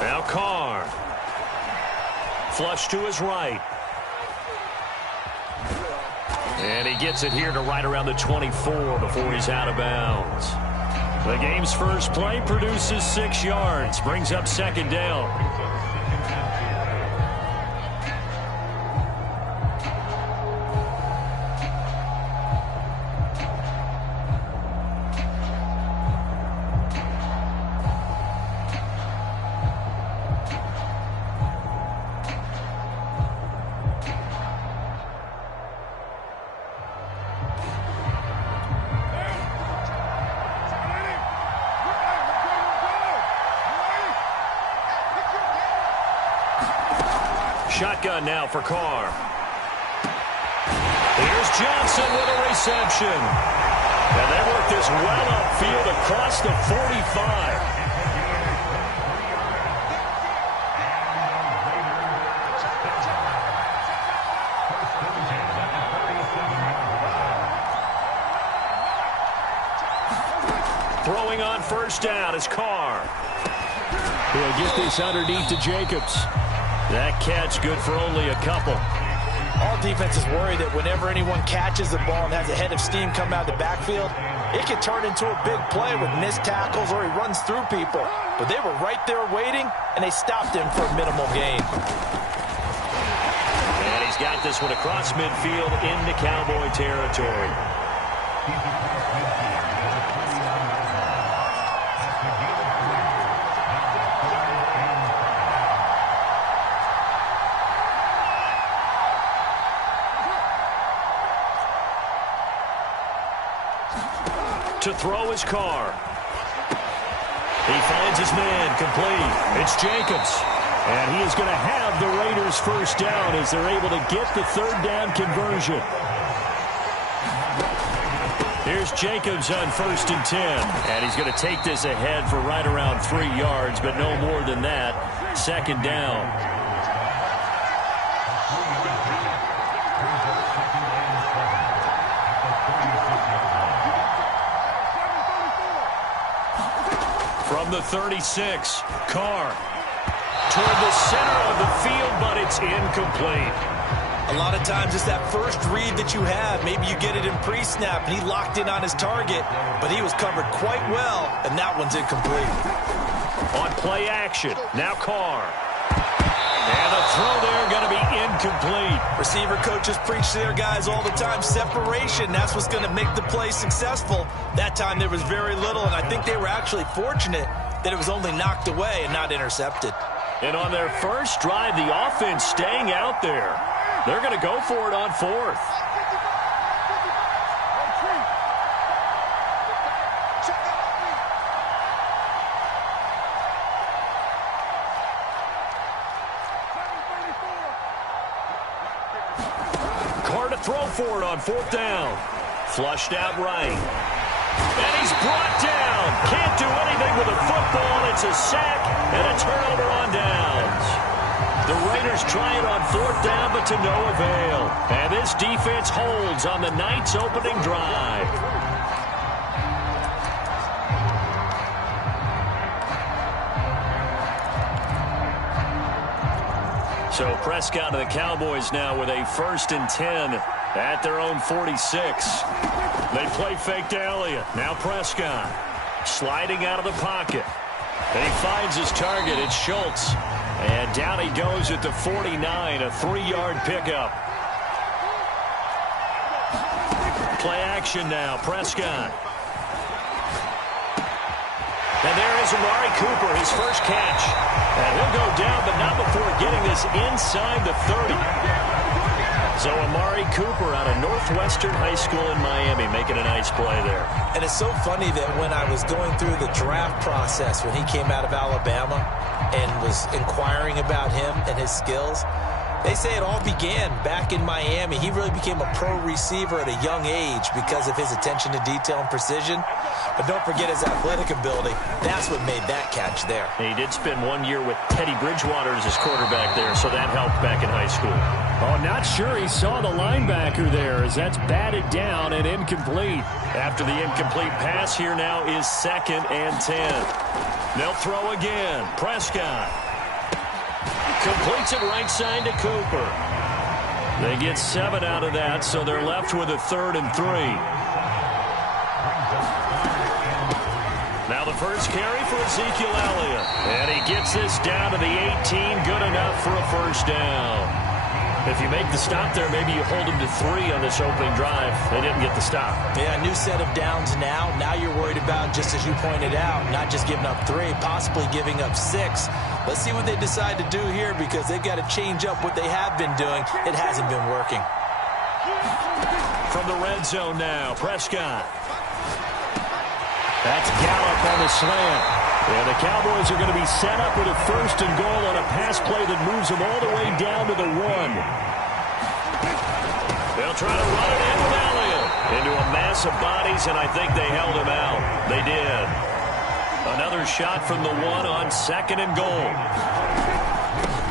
Now Carr. Flush to his right. And he gets it here to right around the 24 before he's out of bounds. The game's first play produces 6 yards. Brings up second down. Shotgun now for Carr. Here's Johnson with a reception. And they work this well upfield across the 45. Throwing on first down is Carr. He'll get this underneath to Jacobs. That catch good for only a couple. All defenses worry that whenever anyone catches the ball and has a head of steam come out of the backfield, it can turn into a big play with missed tackles or he runs through people. But they were right there waiting, and they stopped him for a minimal gain. And he's got this one across midfield into Cowboy territory. To throw his Carr. He finds his man complete. It's Jacobs. And he is going to have the Raiders first down as they're able to get the third down conversion. Here's Jacobs on 1st and 10. And he's going to take this ahead for right around 3 yards, but no more than that. Second down. From the 36, Carr toward the center of the field, but it's incomplete. A lot of times it's that first read that you have. Maybe you get it in pre-snap, and he locked in on his target, but he was covered quite well, and that one's incomplete. On play action, now Carr. And the throw there going to be incomplete. Receiver coaches preach to their guys all the time. Separation, that's what's going to make the play successful. That time there was very little, and I think they were actually fortunate that it was only knocked away and not intercepted. And on their first drive, the offense staying out there. They're going to go for it on 4th. Carr to throw for it on 4th down. Flushed out right. And he's brought down. Can't do anything with a football. It's a sack and a turnover on downs. The Raiders try it on 4th down, but to no avail. And this defense holds on the Knights' opening drive. So Prescott and the Cowboys now with a 1st and 10 at their own 46. They play fake to Elliott. Now Prescott sliding out of the pocket. And he finds his target. It's Schultz. And down he goes at the 49, a 3-yard pickup. Play action now, Prescott. And there is Amari Cooper, his first catch. And he'll go down, but not before getting this inside the 30. So Amari Cooper out of Northwestern High School in Miami making a nice play there. And it's so funny that when I was going through the draft process when he came out of Alabama and was inquiring about him and his skills, they say it all began back in Miami. He really became a pro receiver at a young age because of his attention to detail and precision. But don't forget his athletic ability. That's what made that catch there. He did spend 1 year with Teddy Bridgewater as his quarterback there, so that helped back in high school. Oh, not sure he saw the linebacker there as that's batted down and incomplete. After the incomplete pass, here now is 2nd and 10. They'll throw again. Prescott. Completes it right side to Cooper. They get 7 out of that, so they're left with a 3rd and 3. Now the first carry for Ezekiel Elliott. And he gets this down to the 18. Good enough for a first down. If you make the stop there, maybe you hold them to 3 on this opening drive. They didn't get the stop. Yeah, new set of downs now. Now you're worried about, just as you pointed out, not just giving up 3, possibly giving up 6. Let's see what they decide to do here, because they've got to change up what they have been doing. It hasn't been working. From the red zone now, Prescott. That's Gallup on the slant. And the Cowboys are going to be set up with a 1st and goal on a pass play that moves them all the way down to the 1. They'll try to run it in with Elliott into a mass of bodies, and I think they held him out. They did. Another shot from the 1 on 2nd and goal.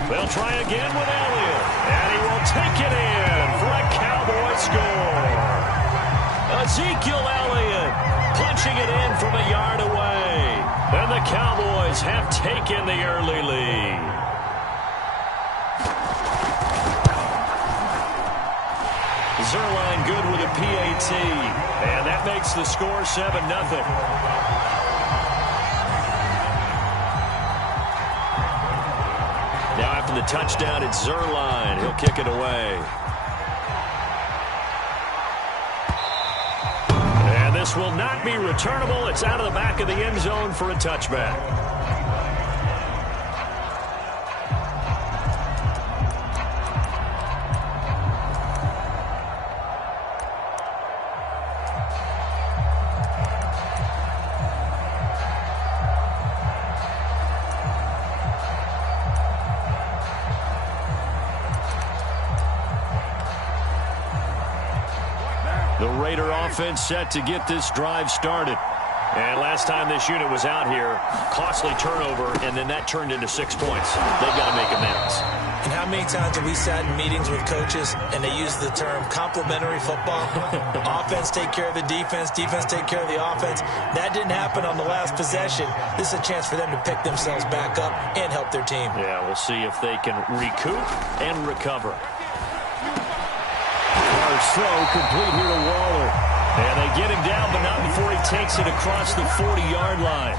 They'll try again with Elliott, and he will take it in for a Cowboy score. Ezekiel Elliott punching it in from a yard away. And the Cowboys have taken the early lead. Zuerlein good with a PAT. And that makes the score 7-0. Now after the touchdown, it's Zuerlein. He'll kick it away. This will not be returnable. It's out of the back of the end zone for a touchback. The Raider offense set to get this drive started. And last time this unit was out here, costly turnover, and then that turned into 6 points. They've got to make amends. And how many times have we sat in meetings with coaches and they use the term complementary football? Offense take care of the defense, defense take care of the offense. That didn't happen on the last possession. This is a chance for them to pick themselves back up and help their team. Yeah, we'll see if they can recoup and recover. Throw complete here to Waller. And they get him down, but not before he takes it across the 40-yard line.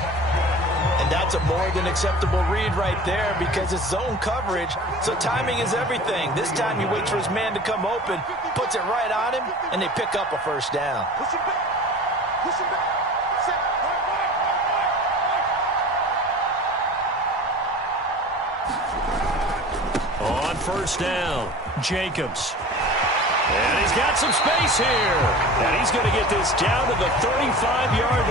And that's a more than acceptable read right there, because it's zone coverage, so timing is everything. This time he waits for his man to come open, puts it right on him, and they pick up a first down. Push him back. Push him back. On first down, Jacobs. And he's got some space here. And he's going to get this down to the 35-yard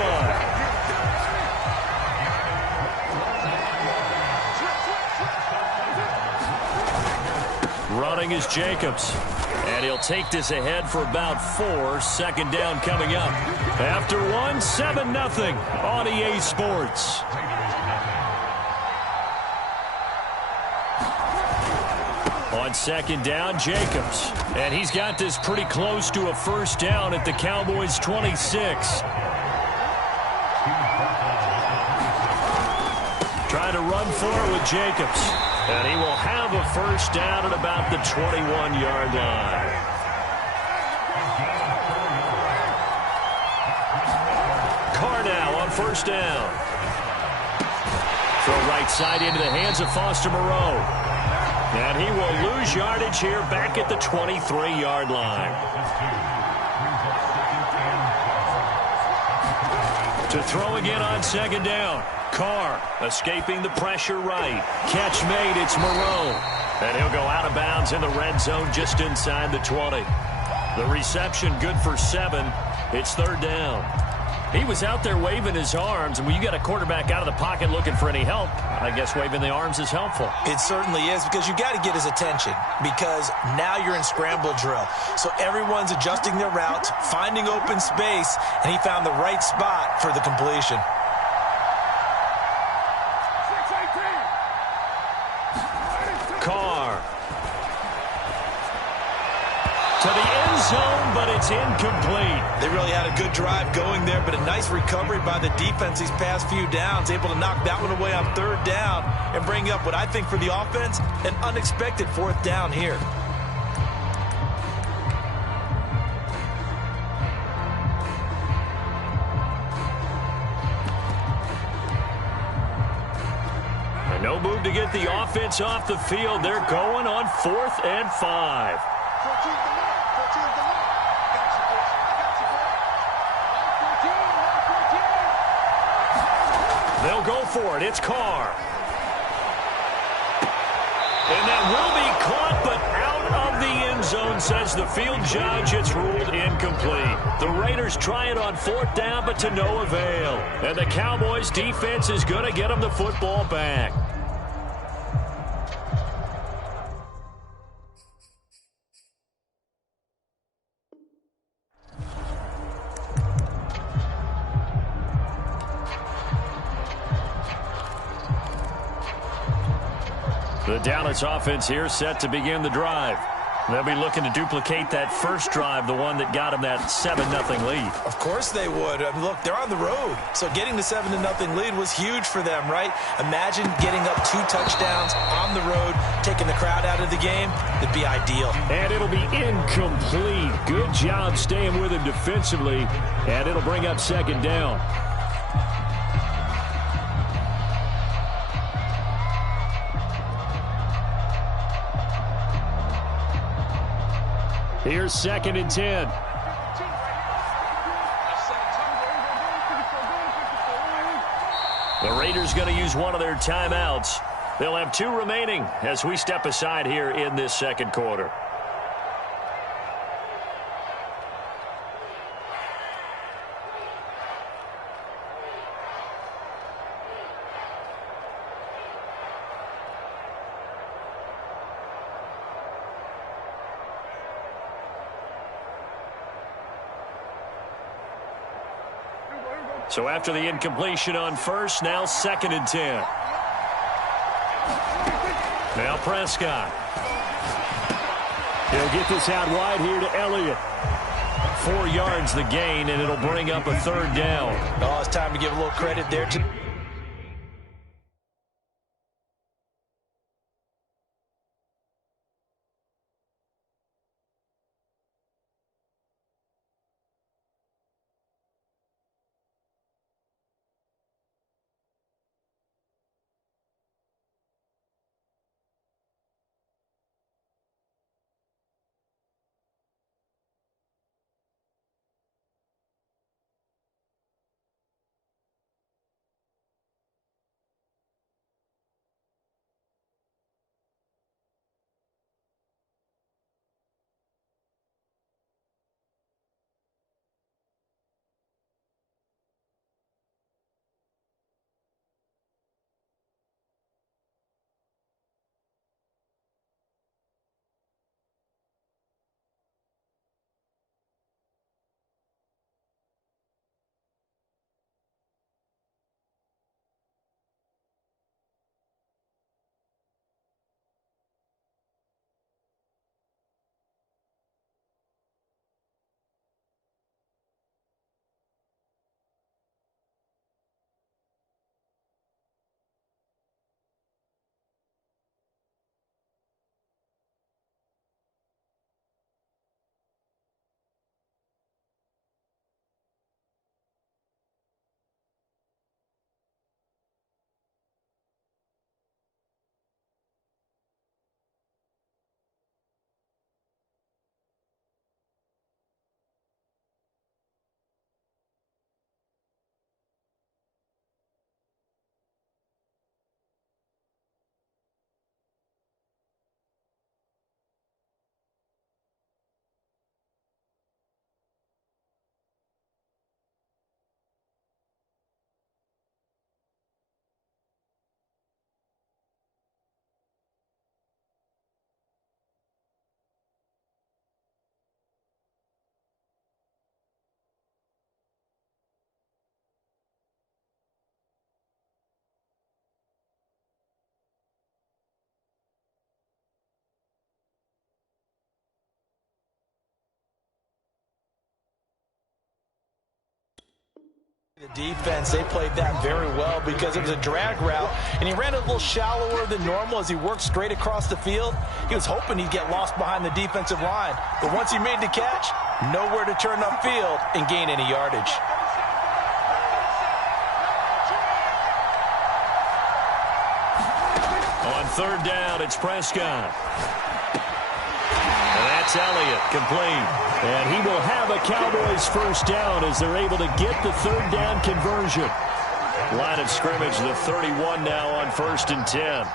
line. Running is Jacobs. And he'll take this ahead for about 4. 2nd down coming up. After 1, 7-0 on EA Sports. On 2nd down, Jacobs. And he's got this pretty close to a first down at the Cowboys' 26. Trying to run for it with Jacobs. And he will have a first down at about the 21-yard line. Carr now on first down. Throw right side into the hands of Foster Moreau. And he will lose yardage here back at the 23-yard line. To throw again on 2nd down. Carr escaping the pressure right. Catch made, it's Moreau. And he'll go out of bounds in the red zone just inside the 20. The reception good for 7. It's 3rd down. He was out there waving his arms, and when you got a quarterback out of the pocket looking for any help, I guess waving the arms is helpful. It certainly is, because you got to get his attention, because now you're in scramble drill. So everyone's adjusting their routes, finding open space, and he found the right spot for the completion. Carr. To the end zone, but it's incomplete. They really had a good drive going there, but a nice recovery by the defense these past few downs, able to knock that one away on 3rd down and bring up what I think for the offense, an unexpected 4th down here. No move to get the offense off the field. They're going on 4th and 5. 14's the mark. 14's the mark. I got you, coach. I got you, boy. 14, 14. They'll go for it. It's Carr. And that will be caught, but out of the end zone, says the field judge. It's ruled incomplete. The Raiders try it on 4th down, but to no avail. And the Cowboys' defense is going to get them the football back. The Dallas offense here set to begin the drive. They'll be looking to duplicate that first drive, the one that got them that 7-0 lead. Of course they would. I mean, look, they're on the road. So getting the 7-0 lead was huge for them, right? Imagine getting up 2 touchdowns on the road, taking the crowd out of the game. It'd be ideal. And it'll be incomplete. Good job staying with him defensively. And it'll bring up 2nd down. Here's 2nd and 10. The Raiders going to use one of their timeouts. They'll have 2 remaining as we step aside here in this 2nd quarter. So after the incompletion on 1st, now 2nd and 10. Now Prescott. He'll get this out wide here to Elliott. 4 yards the gain, and it'll bring up a 3rd down. Oh, it's time to give a little credit there to The defense, they played that very well because it was a drag route, and he ran a little shallower than normal as he worked straight across the field. He was hoping he'd get lost behind the defensive line, but once he made the catch, nowhere to turn upfield and gain any yardage. On third down, it's Prescott. And that's Elliott, complete. And he will have a Cowboys first down as they're able to get the third down conversion. Line of scrimmage, the 31 now on 1st and 10.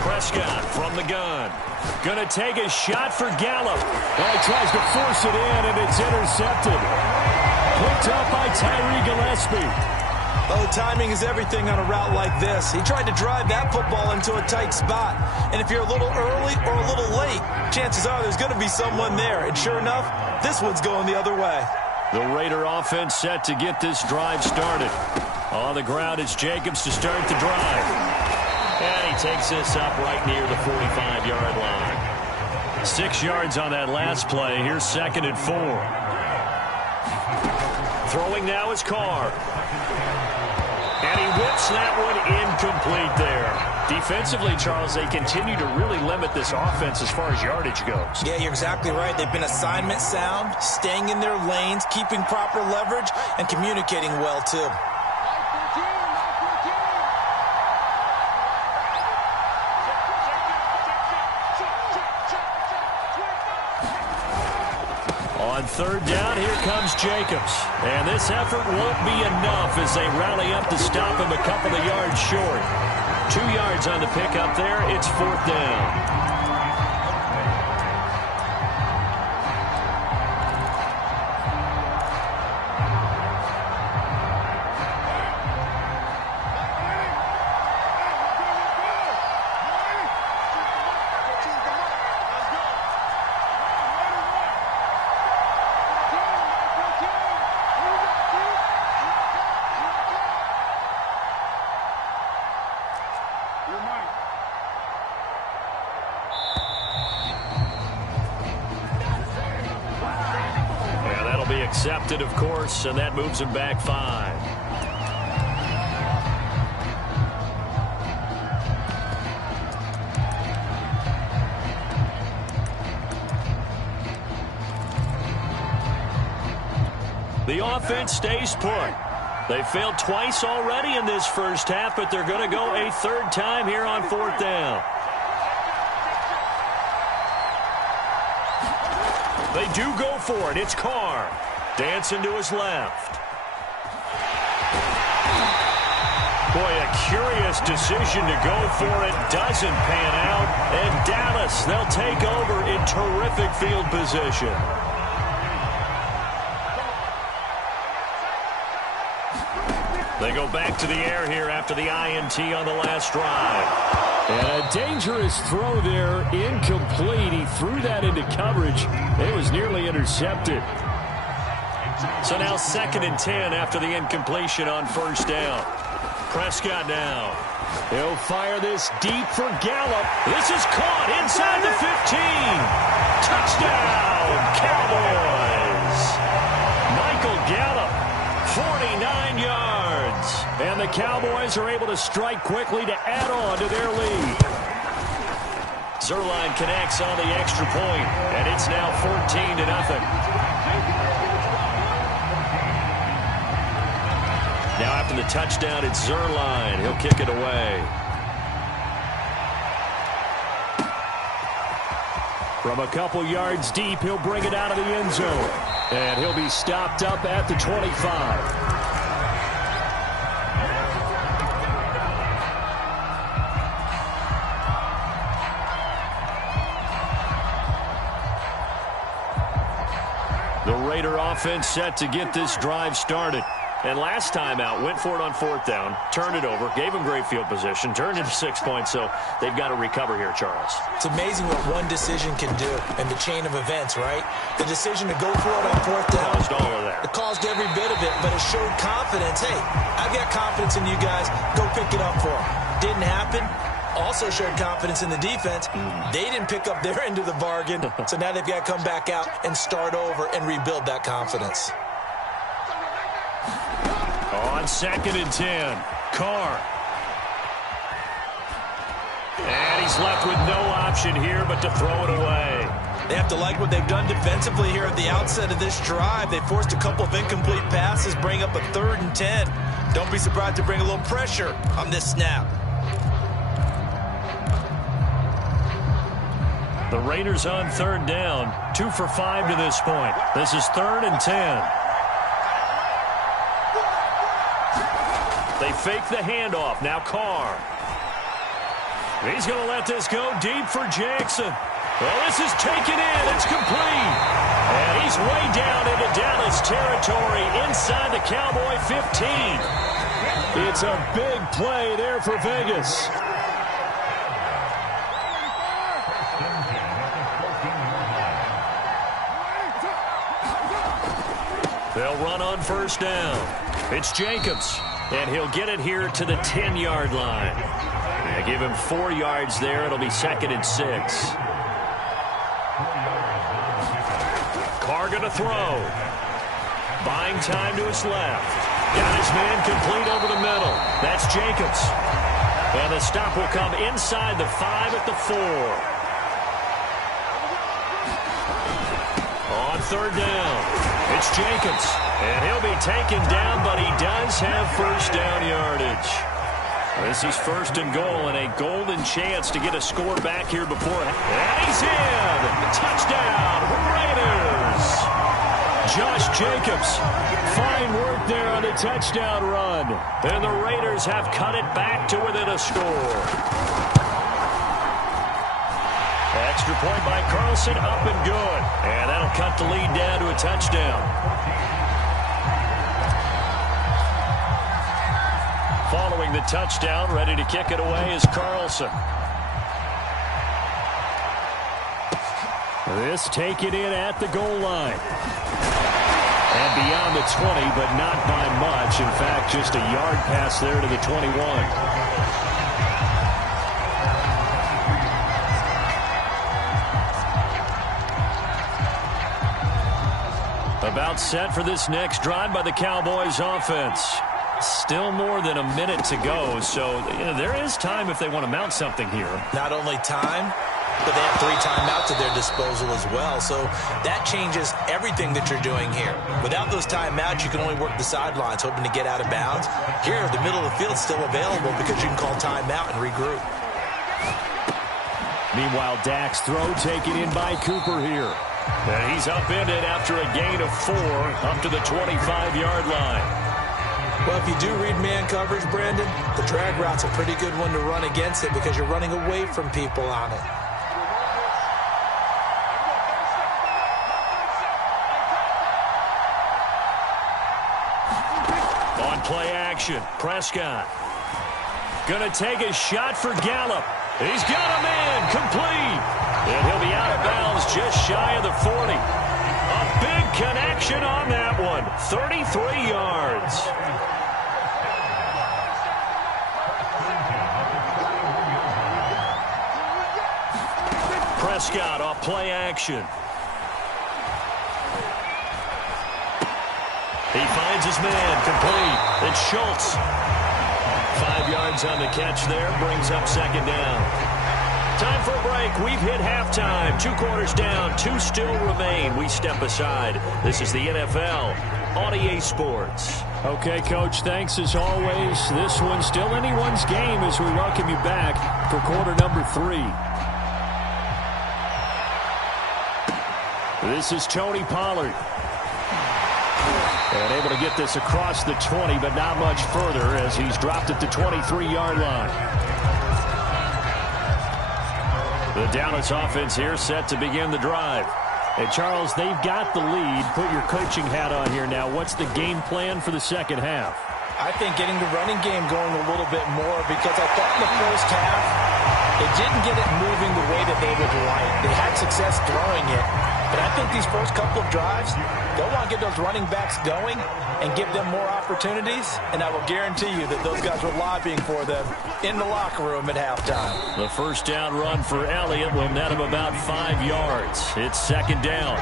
Prescott from the gun. Going to take a shot for Gallup. Well, he tries to force it in, and it's intercepted. Picked up by Tyree Gillespie. Oh, timing is everything on a route like this. He tried to drive that football into a tight spot. And if you're a little early or a little late, chances are there's going to be someone there. And sure enough, this one's going the other way. The Raider offense set to get this drive started. On the ground, it's Jacobs to start the drive. And he takes this up right near the 45-yard line. 6 yards on that last play. Here's 2nd and 4. Throwing now is Carr. And he whips that one incomplete there. Defensively, Charles, they continue to really limit this offense as far as yardage goes. Yeah, you're exactly right. They've been assignment sound, staying in their lanes, keeping proper leverage, and communicating well, too. On third down, here comes Jacobs. And this effort won't be enough as they rally up to stop him a couple of yards short. 2 yards on the pickup there. It's 4th down. Accepted, of course, and that moves him back 5. The offense stays put. They failed twice already in this first half, but they're going to go a third time here on 4th down. They do go for it. It's Carr. Dancing to his left. Boy, a curious decision to go for it. Doesn't pan out. And Dallas, they'll take over in terrific field position. They go back to the air here after the INT on the last drive. And a dangerous throw there, incomplete. He threw that into coverage. It was nearly intercepted. So now 2nd and 10 after the incompletion on 1st down. Prescott now. He'll fire this deep for Gallup. This is caught inside the 15. Touchdown, Cowboys. Michael Gallup, 49 yards. And the Cowboys are able to strike quickly to add on to their lead. Zuerlein connects on the extra point, and it's now 14-0. Now after the touchdown, it's Zuerlein. He'll kick it away. From a couple yards deep, he'll bring it out of the end zone. And he'll be stopped up at the 25. The Raider offense set to get this drive started. And last time out, went for it on 4th down, turned it over, gave them great field position, turned into 6 points, so they've got to recover here, Charles. It's amazing what one decision can do in the chain of events, right? The decision to go for it on 4th down. Caused all of that. It caused every bit of it, but it showed confidence. Hey, I've got confidence in you guys. Go pick it up for them. Didn't happen. Also showed confidence in the defense. They didn't pick up their end of the bargain, so now they've got to come back out and start over and rebuild that confidence. On 2nd and 10, Carr. And he's left with no option here but to throw it away. They have to like what they've done defensively here at the outset of this drive. They forced a couple of incomplete passes, bring up a 3rd and 10. Don't be surprised to bring a little pressure on this snap. The Raiders on 3rd down, 2 for 5 to this point. This is 3rd and 10. They fake the handoff. Now Carr. He's going to let this go deep for Jackson. Well, this is taken in. It's complete. And he's way down into Dallas territory inside the Cowboy 15. It's a big play there for Vegas. They'll run on 1st down. It's Jacobs, and he'll get it here to the 10-yard line. They give him 4 yards there. It'll be 2nd and 6. Carr going to throw. Buying time to his left. Got his man complete over the middle. That's Jacobs. And the stop will come inside the 5 at the 4. On 3rd down, it's Jacobs. And he'll be taken down, but he does have 1st down yardage. This is 1st and goal, and a golden chance to get a score back here before. And he's in! Touchdown, Raiders! Josh Jacobs, fine work there on the touchdown run. And the Raiders have cut it back to within a score. Extra point by Carlson, up and good. And that'll cut the lead down to a touchdown. Following the touchdown, ready to kick it away is Carlson. This taken in at the goal line. And beyond the 20, but not by much. In fact, just a yard pass there to the 21. About set for this next drive by the Cowboys offense. Still more than a minute to go, so there is time if they want to mount something here. Not only time, but they have 3 timeouts at their disposal as well, so that changes everything that you're doing here. Without those timeouts, you can only work the sidelines, hoping to get out of bounds. Here, the middle of the field's still available because you can call timeout and regroup. Meanwhile, Dak's throw taken in by Cooper here. And he's upended after a gain of 4 up to the 25-yard line. Well, if you do read man coverage, Brandon, the drag route's a pretty good one to run against it because you're running away from people on it. On play action, Prescott. Gonna take a shot for Gallup. He's got a man complete. And he'll be out of bounds just shy of the 40. A big connection on that one. 33 yards. Prescott off play action. He finds his man complete. It's Schultz. 5 yards on the catch there. Brings up 2nd down. Time for a break. We've hit halftime. 2 quarters down. 2 still remain. We step aside. This is the NFL on EA Sports. Okay, Coach, thanks as always. This one's still anyone's game as we welcome you back for quarter number 3. This is Tony Pollard. And able to get this across the 20, but not much further as he's dropped at the 23-yard line. The Dallas offense here set to begin the drive. And, Charles, they've got the lead. Put your coaching hat on here now. What's the game plan for the second half? I think getting the running game going a little bit more because I thought in the first half they didn't get it moving the way that they would like. They had success throwing it, But I think these first couple of drives, they'll want to get those running backs going and give them more opportunities, and I will guarantee you that those guys were lobbying for them in the locker room at halftime. The first down run for Elliott will net him about 5 yards. It's second down.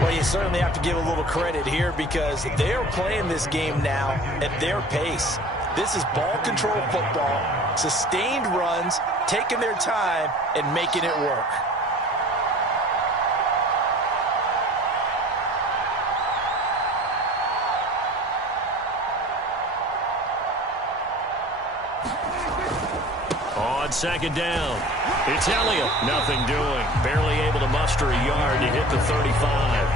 Well, you certainly have to give a little credit here because they're playing this game now at their pace. This is ball control football, sustained runs, taking their time and making it work. On second down, it's Elliott. Nothing doing. Barely able to muster a yard to hit the 35.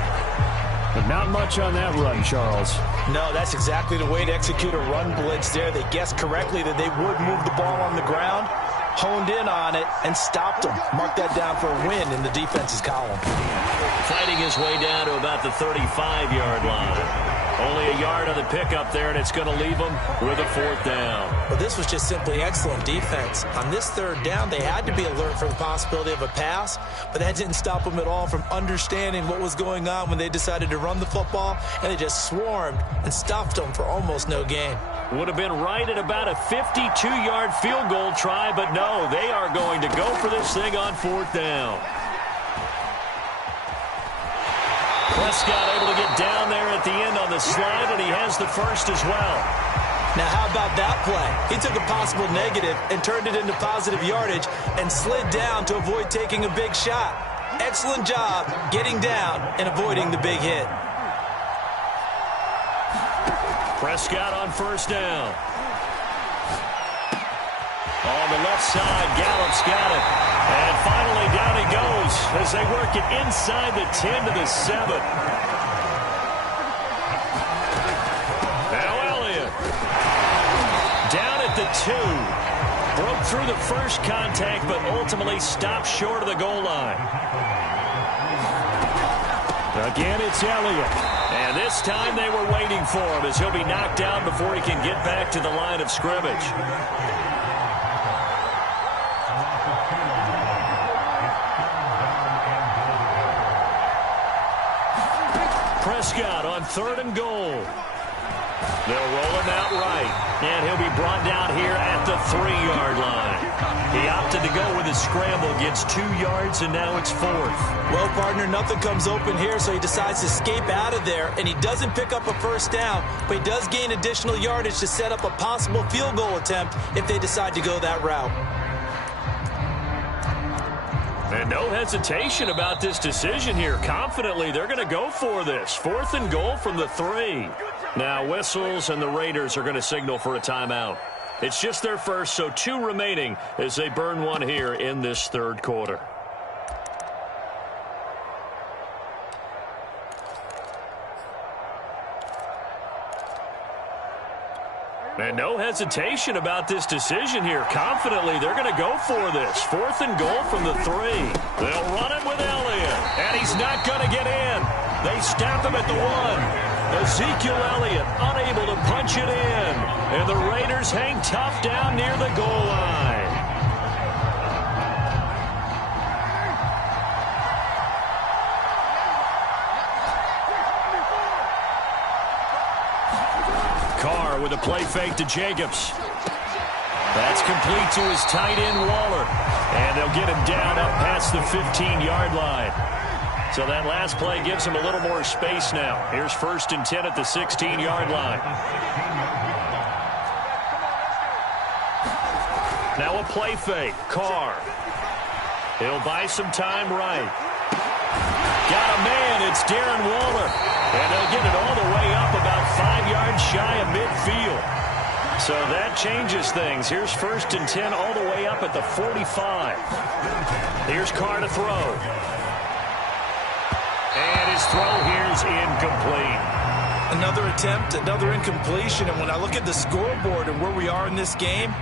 But not much on that run, Charles. No, that's exactly the way to execute a run blitz there. They guessed correctly that they would move the ball on the ground, honed in on it, and stopped them. Mark that down for a win in the defense's column. Fighting his way down to about the 35-yard line. Only a yard on the pickup there, and it's going to leave them with a fourth down. Well, this was just simply excellent defense. On this third down, they had to be alert for the possibility of a pass, but that didn't stop them at all from understanding what was going on when they decided to run the football, and they just swarmed and stuffed them for almost no gain. Would have been right at about a 52-yard field goal try, but no, they are going to go for this thing on fourth down. Prescott able to get down there at the end on the slide, and he has the first as well. Now, how about that play? He took a possible negative and turned it into positive yardage and slid down to avoid taking a big shot. Excellent job getting down and avoiding the big hit. Prescott on first down. On the left side, Gallup's got it. And finally down he goes as they work it inside the 10 to the 7. Now Elliott. Down at the 2. Broke through the first contact, but ultimately stopped short of the goal line. Again, it's Elliott. And this time they were waiting for him as he'll be knocked down before he can get back to the line of scrimmage. Prescott on third and goal. They'll roll him out right, and he'll be brought down here at the 3-yard line. He opted to go with his scramble, gets 2 yards, and now it's fourth. Well, partner, nothing comes open here, so he decides to escape out of there, and he doesn't pick up a first down, but he does gain additional yardage to set up a possible field goal attempt if they decide to go that route. And no hesitation about this decision here. Confidently, they're going to go for this. Fourth and goal from the 3. Now whistles, and the Raiders are going to signal for a timeout. It's just their first, so 2 remaining as they burn one here in this third quarter. And no hesitation about this decision here. Confidently, they're going to go for this. Fourth and goal from the 3. They'll run it with Elliott, and he's not going to get in. They stop him at the 1. Ezekiel Elliott unable to punch it in, and the Raiders hang tough down near the goal line. Carr with a play fake to Jacobs. That's complete to his tight end, Waller. And they'll get him down up past the 15-yard line. So that last play gives him a little more space now. Here's first and 10 at the 16-yard line. Now a play fake. Carr. He'll buy some time right. Got a man. It's Darren Waller. And they'll get it all the way up about 5 yards shy of midfield. So that changes things. Here's first and 10 all the way up at the 45. Here's Carr to throw. And his throw here's incomplete. Another attempt, another incompletion. And when I look at the scoreboard and where we are in this game,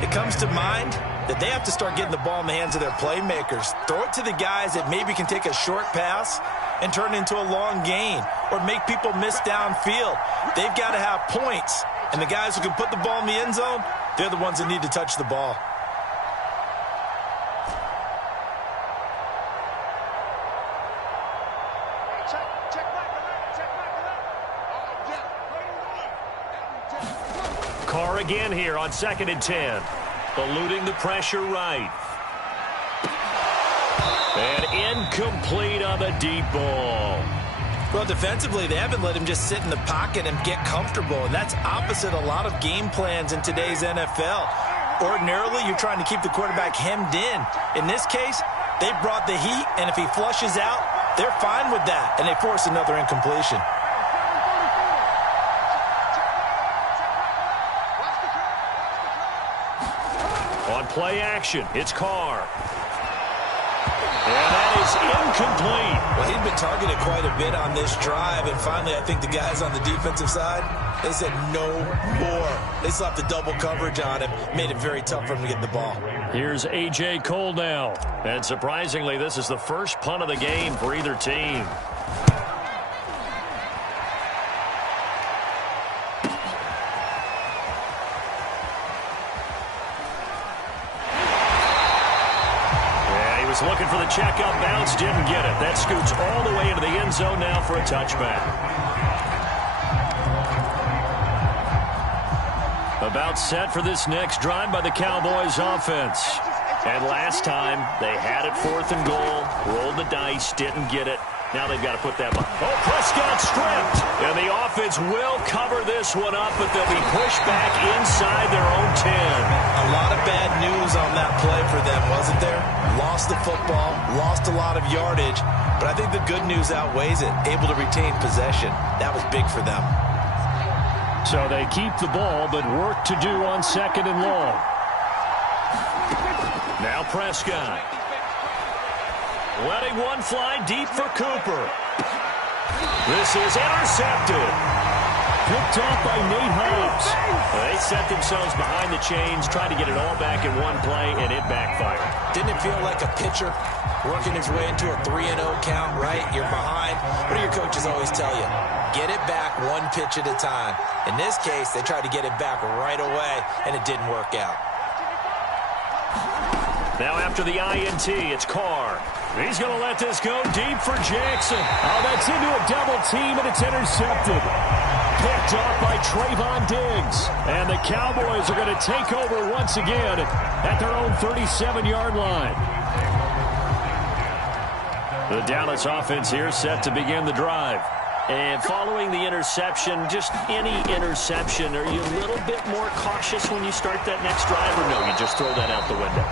it comes to mind that they have to start getting the ball in the hands of their playmakers. Throw it to the guys that maybe can take a short pass and turn it into a long gain or make people miss downfield. They've got to have points. And the guys who can put the ball in the end zone, they're the ones that need to touch the ball. Carr again here on 2nd and 10. Eluding the pressure right. And incomplete on the deep ball. Well, defensively, they haven't let him just sit in the pocket and get comfortable, and that's opposite a lot of game plans in today's NFL. Ordinarily, you're trying to keep the quarterback hemmed in. In this case, they brought the heat, and if he flushes out, they're fine with that, and they force another incompletion. On play action, it's Carr. And that is incomplete. Well, he'd been targeted quite a bit on this drive, and finally I think the guys on the defensive side, they said no more. They slapped the double coverage on him, made it very tough for him to get the ball. Here's A.J. Cole now. And surprisingly, this is the first punt of the game for either team. Looking for the checkup bounce, didn't get it. That scoots all the way into the end zone now for a touchback. About set for this next drive by the Cowboys offense. And last time, they had it 4th and goal, rolled the dice, didn't get it. Now they've got to put that behind. Oh, Prescott stripped. And the offense will cover this one up, but they'll be pushed back inside their own 10. A lot of bad news on that play for them, wasn't there? Lost the football, lost a lot of yardage, but I think the good news outweighs it. Able to retain possession. That was big for them. So they keep the ball, but work to do on 2nd and long. Now Prescott. Letting one fly deep for Cooper. This is intercepted. Picked off by Nate Hobbs. They set themselves behind the chains, tried to get it all back in one play, and it backfired. Didn't it feel like a pitcher working his way into a 3-0 count, right? You're behind. What do your coaches always tell you? Get it back one pitch at a time. In this case, they tried to get it back right away, and it didn't work out. Now after the INT, it's Carr. He's going to let this go deep for Jackson. Oh, that's into a double team, and it's intercepted. Picked off by Trayvon Diggs. And the Cowboys are going to take over once again at their own 37-yard line. The Dallas offense here set to begin the drive. And following the interception, just any interception, are you a little bit more cautious when you start that next drive, or no, you just throw that out the window?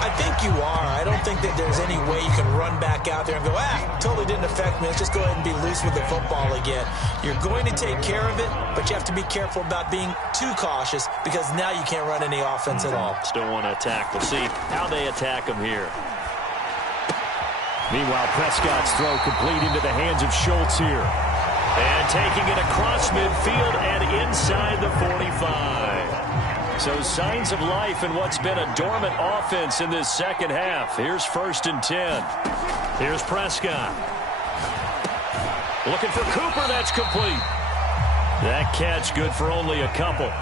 I think you are. I don't think that there's any way you can run back out there and go, totally didn't affect me. Let's just go ahead and be loose with the football again. You're going to take care of it, but you have to be careful about being too cautious because now you can't run any offense at all. Still want to attack. We'll see how they attack them here. Meanwhile, Prescott's throw complete into the hands of Schultz here. And taking it across midfield and inside the 45. So signs of life in what's been a dormant offense in this second half. Here's 1st and 10. Here's Prescott. Looking for Cooper. That's complete. That catch good for only a couple.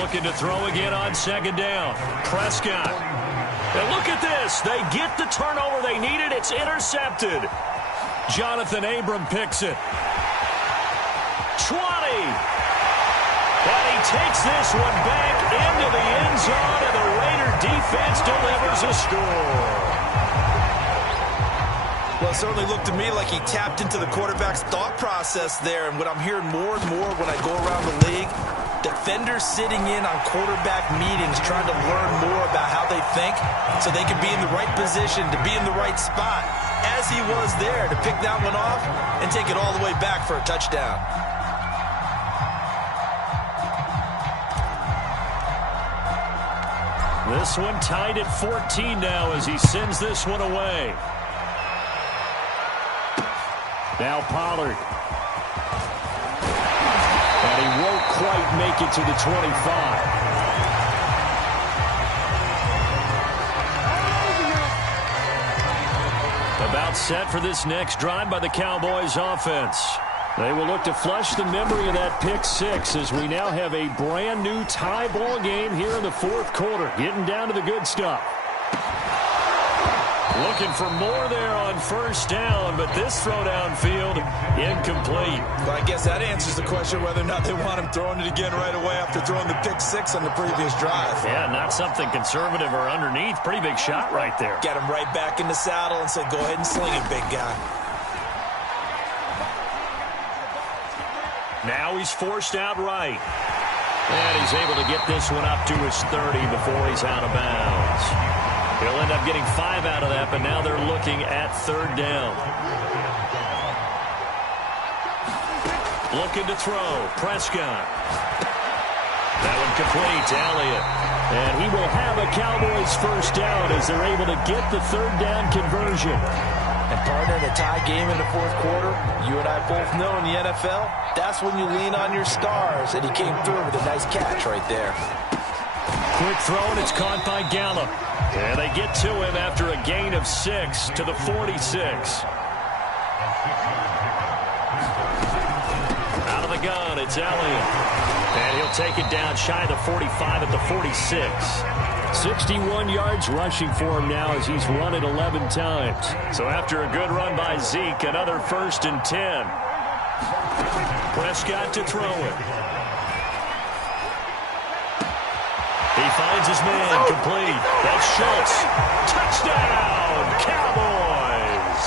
Looking to throw again on 2nd down. Prescott. And look at this. They get the turnover they needed. It's intercepted. Jonathan Abram picks it. 20. And he takes this one back into the end zone, and the Raider defense delivers a score. Well, it certainly looked to me like he tapped into the quarterback's thought process there, and what I'm hearing more and more when I go around the league, defenders sitting in on quarterback meetings trying to learn more about how they think so they can be in the right position to be in the right spot, as he was there to pick that one off and take it all the way back for a touchdown. This one tied at 14 now as he sends this one away. Now Pollard. And he won't quite make it to the 25. About set for this next drive by the Cowboys offense. They will look to flush the memory of that pick six as we now have a brand new tie ball game here in the 4th quarter. Getting down to the good stuff. Looking for more there on first down, but this throw downfield incomplete. Well, I guess that answers the question whether or not they want him throwing it again right away after throwing the pick six on the previous drive. Yeah, not something conservative or underneath. Pretty big shot right there. Get him right back in the saddle and said, go ahead and sling it, big guy. Now he's forced out right. And he's able to get this one up to his 30 before he's out of bounds. He'll end up getting 5 out of that, but now they're looking at third down. Looking to throw. Prescott. That one complete to Elliott. And he will have a Cowboys first down as they're able to get the third down conversion. And partner, in a tie game in the fourth quarter, you and I both know in the NFL, that's when you lean on your stars. And he came through with a nice catch right there. Quick throw, and it's caught by Gallup. And they get to him after a gain of 6 to the 46. Out of the gun, it's Elliott. And he'll take it down shy of the 45 at the 46. 61 yards rushing for him now as he's run it 11 times. So after a good run by Zeke, another 1st and 10. Prescott to throw it. He finds his man complete. That's Schultz. Touchdown, Cowboys.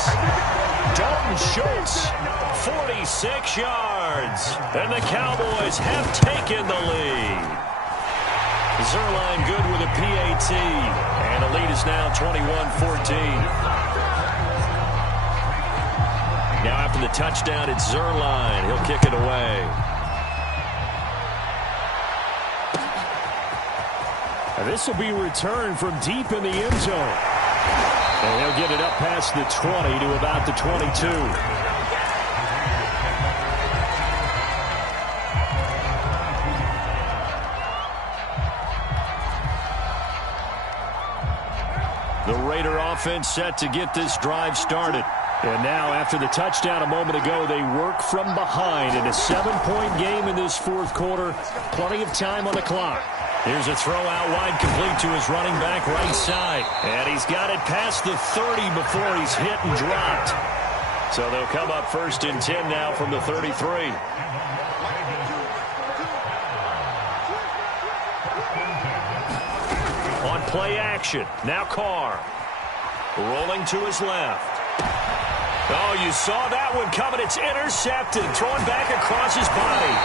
Dalton Schultz, 46 yards. And the Cowboys have taken the lead. Zuerlein good with a PAT. And the lead is now 21-14. Now after the touchdown, it's Zuerlein. He'll kick it away. And this will be returned from deep in the end zone. And he'll get it up past the 20 to about the 22. The Raider offense set to get this drive started. And now, after the touchdown a moment ago, they work from behind in a 7-point game in this fourth quarter. Plenty of time on the clock. Here's a throw out wide, complete to his running back right side. And he's got it past the 30 before he's hit and dropped. So they'll come up 1st and 10 now from the 33. On play action, now Carr. Rolling to his left. Oh, you saw that one coming. It's intercepted. Thrown back across his body.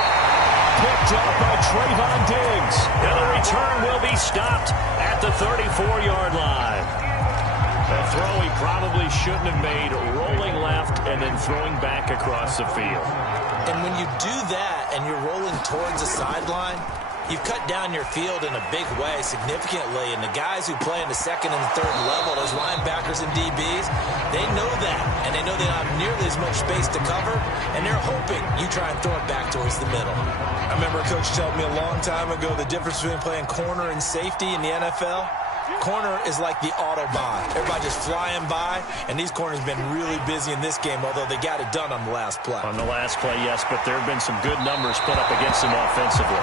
Picked up by Trayvon Diggs. And the return will be stopped at the 34-yard line. A throw he probably shouldn't have made, rolling left and then throwing back across the field. And when you do that and you're rolling towards the sideline, you've cut down your field in a big way significantly. And the guys who play in the second and third level, those linebackers and DBs, they know that. And they know they don't have nearly as much space to cover. And they're hoping you try and throw it back towards the middle. I remember a coach told me a long time ago the difference between playing corner and safety in the NFL. Corner is like the Autobahn. Everybody just flying by, and these corners have been really busy in this game, although they got it done on the last play. On the last play, yes, but there have been some good numbers put up against him offensively.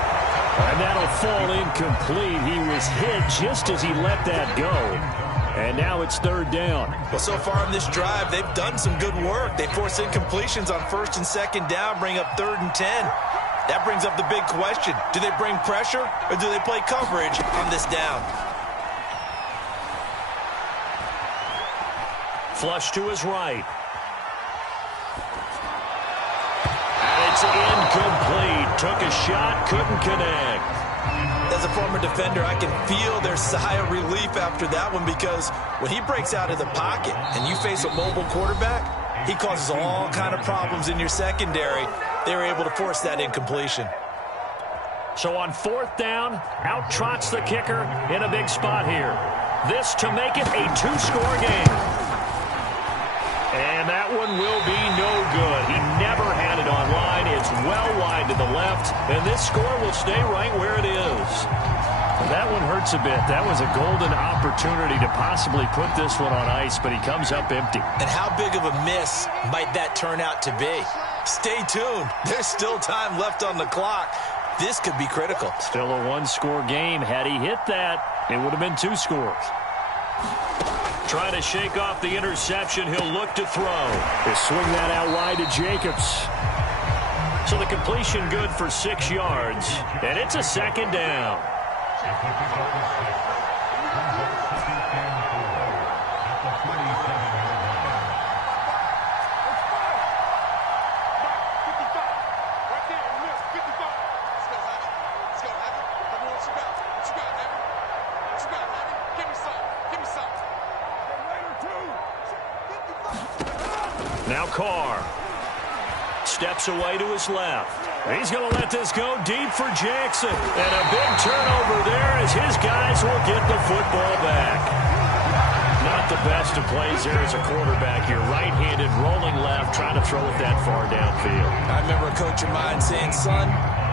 And that'll fall incomplete. He was hit just as he let that go. And now it's third down. Well, so far in this drive, they've done some good work. They force incompletions on 1st and 2nd down, bring up 3rd and 10. That brings up the big question. Do they bring pressure or do they play coverage on this down? Flush to his right. And it's incomplete. Took a shot, couldn't connect. As a former defender, I can feel their sigh of relief after that one, because when he breaks out of the pocket and you face a mobile quarterback, he causes all kind of problems in your secondary. They were able to force that incompletion. So on 4th down, out trots the kicker in a big spot here. This to make it a 2-score game. And that one will be no good. He never had it on line. It's well wide to the left, and this score will stay right where it is. That one hurts a bit. That was a golden opportunity to possibly put this one on ice, but he comes up empty. And how big of a miss might that turn out to be? Stay tuned. There's still time left on the clock. This could be critical. Still a 1-score game. Had he hit that, it would have been 2 scores. trying to shake off the interception. He'll look to throw. He'll swing that out wide to Jacobs. So the completion good for 6 yards, and it's a second down. Now Carr steps away to his left. He's going to let this go deep for Jackson. And a big turnover there as his guys will get the football back. Not the best of plays there as a quarterback. You're right-handed, rolling left, trying to throw it that far downfield. I remember a coach of mine saying, son,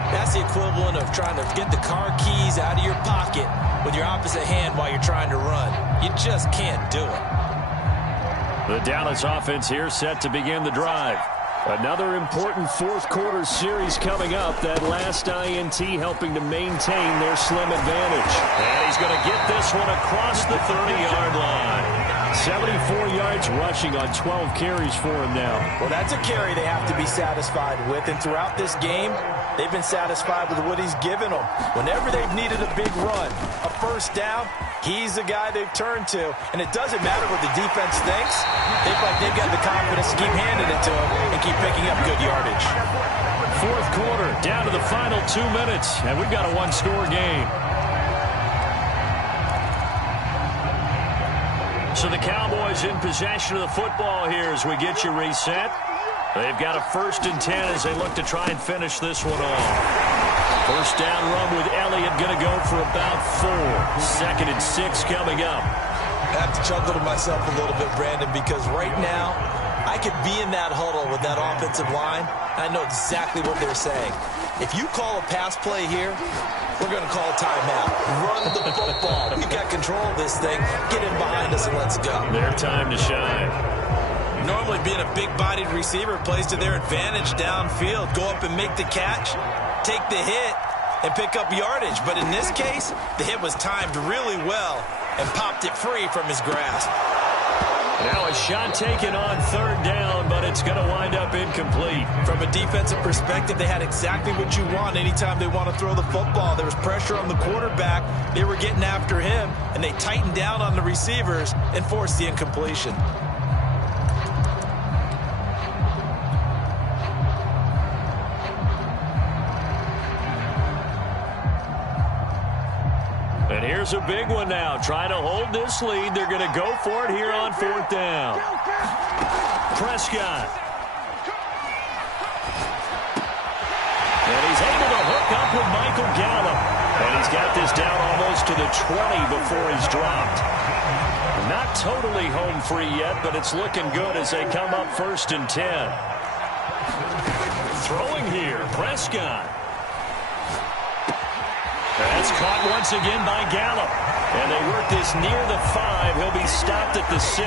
that's the equivalent of trying to get the car keys out of your pocket with your opposite hand while you're trying to run. You just can't do it. The Dallas offense here set to begin the drive. Another important fourth-quarter series coming up. That last INT helping to maintain their slim advantage. And he's going to get this one across the 30-yard line. 74 yards rushing on 12 carries for him now. Well, that's a carry they have to be satisfied with. And throughout this game, they've been satisfied with what he's given them. Whenever they've needed a big run, a first down, he's the guy they've turned to. And it doesn't matter what the defense thinks. They've got the confidence to keep handing it to him and keep picking up good yardage. Fourth quarter, down to the final 2 minutes, and we've got a one-score game. So the Cowboys in possession of the football here as we get you reset. They've got a 1st and 10 as they look to try and finish this one off. First down run with Elliott going to go for about 4. 2nd and 6 coming up. I have to chuckle to myself a little bit, Brandon, because right now I could be in that huddle with that offensive line, and I know exactly what they're saying. If you call a pass play here, we're going to call a timeout. Run the football. We've got control of this thing. Get in behind us and let's go. Their time to shine. Normally being a big-bodied receiver plays to their advantage downfield. Go up and make the catch, take the hit, and pick up yardage. But in this case, the hit was timed really well and popped it free from his grasp. Now a shot taken on 3rd down, but it's going to wind up incomplete. From a defensive perspective, they had exactly what you want anytime they want to throw the football. There was pressure on the quarterback. They were getting after him, and they tightened down on the receivers and forced the incompletion. And here's a big one now. Trying to hold this lead. They're going to go for it here on 4th down. Prescott. And he's able to hook up with Michael Gallup. And he's got this down almost to the 20 before he's dropped. Not totally home free yet, but it's looking good as they come up 1st and 10. Throwing here, Prescott. That's caught once again by Gallup. And they work this near the 5. He'll be stopped at the 6.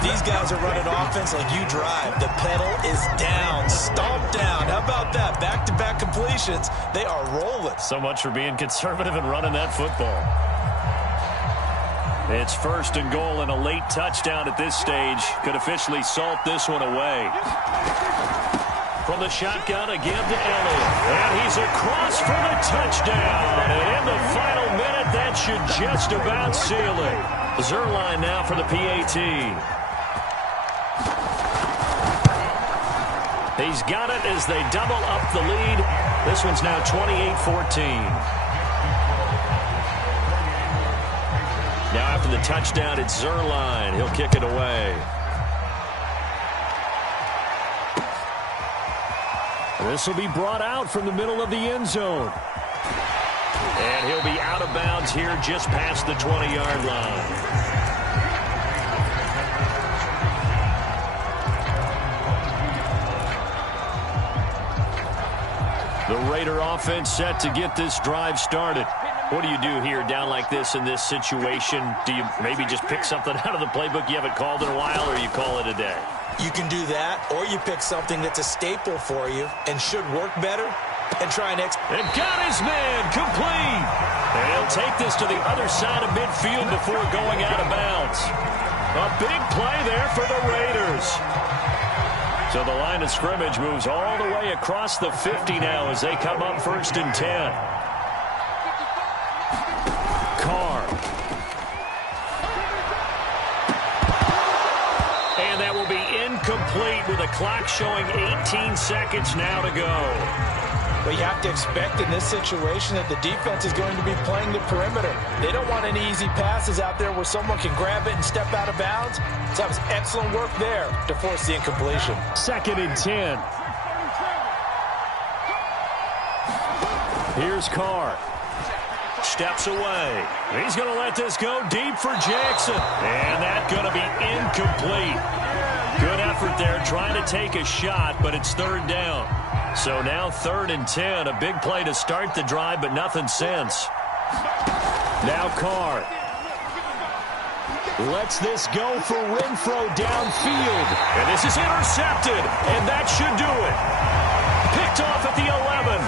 These guys are running offense like you drive. The pedal is down, stomped down. How about that? Back-to-back completions. They are rolling. So much for being conservative and running that football. It's 1st and goal and a late touchdown at this stage. Could officially salt this one away. From the shotgun again to Elliott. And he's across for the touchdown. And in the final minute, that should just about seal it. Zuerlein now for the PAT. He's got it as they double up the lead. This one's now 28-14. Now after the touchdown, it's Zuerlein. He'll kick it away. This will be brought out from the middle of the end zone. And he'll be out of bounds here just past the 20-yard line. The Raider offense set to get this drive started. What do you do here down like this in this situation? Do you maybe just pick something out of the playbook you haven't called in a while, or you call it a day? You can do that, or you pick something that's a staple for you and should work better. and try and And got his man complete. And he'll take this to the other side of midfield before going out of bounds. A big play there for the Raiders. So the line of scrimmage moves all the way across the 50 now as they come up 1st and 10. Carr. And that will be incomplete with the clock showing 18 seconds now to go. But you have to expect in this situation that the defense is going to be playing the perimeter. They don't want any easy passes out there where someone can grab it and step out of bounds. So that was excellent work there to force the incompletion. 2nd and 10. Here's Carr. Steps away. He's going to let this go deep for Jackson. And that's going to be incomplete. Good effort there trying to take a shot, but it's 3rd down. So now 3rd and 10. A big play to start the drive, but nothing since. Now Carr. Lets this go for Renfro downfield. And this is intercepted. And that should do it. Picked off at the 11.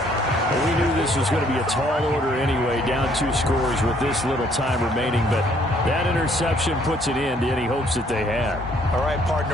Well, we knew this was going to be a tall order anyway, down 2 scores with this little time remaining. But that interception puts it in to any hopes that they had. All right, partner.